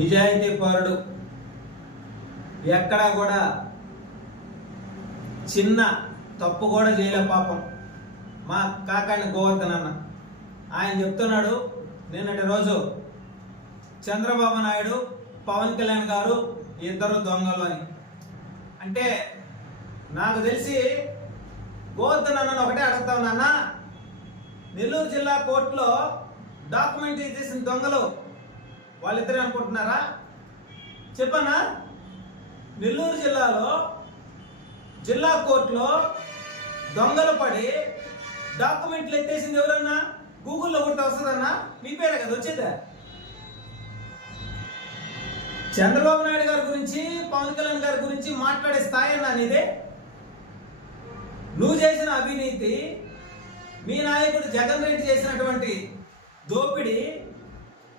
నిజాయితీ పరుడు, ఎక్కడా కూడా చిన్న తప్పు కూడా చేయలే పాపం మా కాకాని గోవర్ధన్ అన్న. ఆయన చెప్తున్నాడు నిన్నటి రోజు చంద్రబాబు నాయుడు పవన్ కళ్యాణ్ గారు ఇద్దరు దొంగలు అని. అంటే నాకు తెలిసి గోవర్ధన్ అన్న ఒకటే అడుగుతా ఉన్నా, నెల్లూరు జిల్లా కోర్టులో డాక్యుమెంట్ చేసిన దొంగలు వాళ్ళిద్దరే అనుకుంటున్నారా? చెప్పనా? నెల్లూరు జిల్లాలో జిల్లా కోర్టులో దొంగలు పడి డాక్యుమెంట్లు ఎత్తేసింది ఎవరన్నా? గూగుల్లో కొడితే వస్తుందన్నా? మీ పేరే కదా వచ్చేదా? చంద్రబాబు నాయుడు గారి గురించి పవన్ కళ్యాణ్ గారి గురించి మాట్లాడే స్థాయి అన్నా నీదే? నువ్వు చేసిన అవినీతి, మీ నాయకుడు జగన్ రెడ్డి చేసినటువంటి దోపిడీ,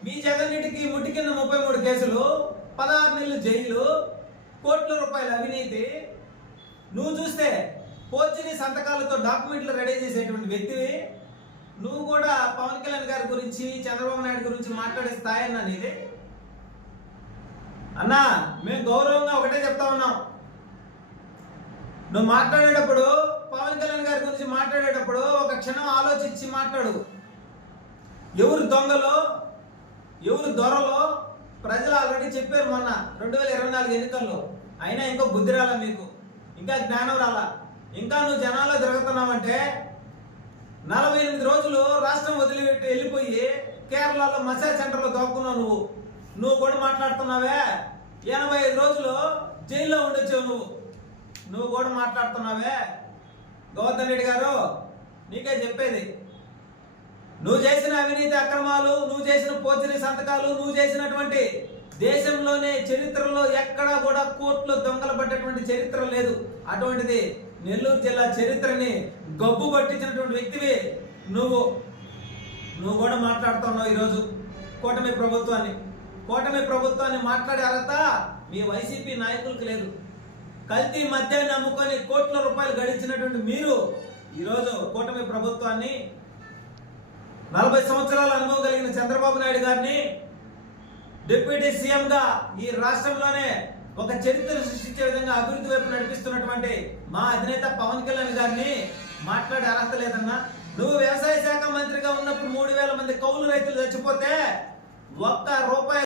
మీ జగన్ రెడ్డికి ముట్టి కింద 33 కేసులు, 16 నెలలు జైలు, కోట్ల రూపాయల అవినీతి. నువ్వు చూస్తే పోర్చునీ సంతకాలతో డాక్యుమెంట్లు రెడీ చేసేటువంటి వ్యక్తివి. నువ్వు కూడా పవన్ కళ్యాణ్ గారి గురించి చంద్రబాబు నాయుడు గురించి మాట్లాడే స్థాయి అన్నా నీది? అన్నా, మేము గౌరవంగా ఒకటే చెప్తా ఉన్నాం, నువ్వు మాట్లాడేటప్పుడు పవన్ కళ్యాణ్ గారి గురించి మాట్లాడేటప్పుడు ఒక క్షణం ఆలోచించి మాట్లాడు. ఎవరు దొంగలో ఎవరు దొరలో ప్రజలు ఆల్రెడీ చెప్పారు మొన్న 2024 ఎన్నికల్లో. అయినా ఇంకా బుద్ధి రాలా మీకు, ఇంకా జ్ఞానం రాలా. ఇంకా నువ్వు జనాల్లో తిరుగుతున్నావంటే 48 రోజులు రాష్ట్రం వదిలిపెట్టి వెళ్ళిపోయి కేరళలో మసాజ్ సెంటర్లో దోక్కున్నావు నువ్వు కూడా మాట్లాడుతున్నావే. 85 రోజులు జైల్లో ఉండొచ్చావు నువ్వు కూడా మాట్లాడుతున్నావే. గోవర్ధన్ రెడ్డి గారు, నీకే చెప్పేది, నువ్వు చేసిన అవినీతి అక్రమాలు, నువ్వు చేసిన పోర్చునీ సంతకాలు, నువ్వు చేసినటువంటి దేశంలోనే చరిత్రలో ఎక్కడా కూడా కోర్టులో దొంగలు పడ్డటువంటి చరిత్ర లేదు. అటువంటిది నెల్లూరు జిల్లా చరిత్రని గబ్బు పట్టించినటువంటి వ్యక్తివి నువ్వు కూడా మాట్లాడుతున్నావు ఈరోజు కూటమి ప్రభుత్వాన్ని మాట్లాడే అర్హత మీ వైసీపీ నాయకులకు లేదు. కల్తీ మద్యాన్ని అమ్ముకొని కోట్ల రూపాయలు గడించినటువంటి మీరు ఈరోజు కూటమి ప్రభుత్వాన్ని, 40 సంవత్సరాల అనుభవం కలిగిన చంద్రబాబు నాయుడు గారిని డిప్యూటీ సీఎం గా ఈ రాష్ట్రంలోనే ఒక చరిత్ర సృష్టించే విధంగా అభివృద్ధి వైపు నడిపిస్తున్నటువంటి మా అధినేత పవన్ కళ్యాణ్ గారిని మాట్లాడే అర్హత లేదన్నా. నువ్వు వ్యవసాయ శాఖ మంత్రిగా ఉన్నప్పుడు 3000 మంది కౌలు రైతులు చచ్చిపోతే 1 రూపాయి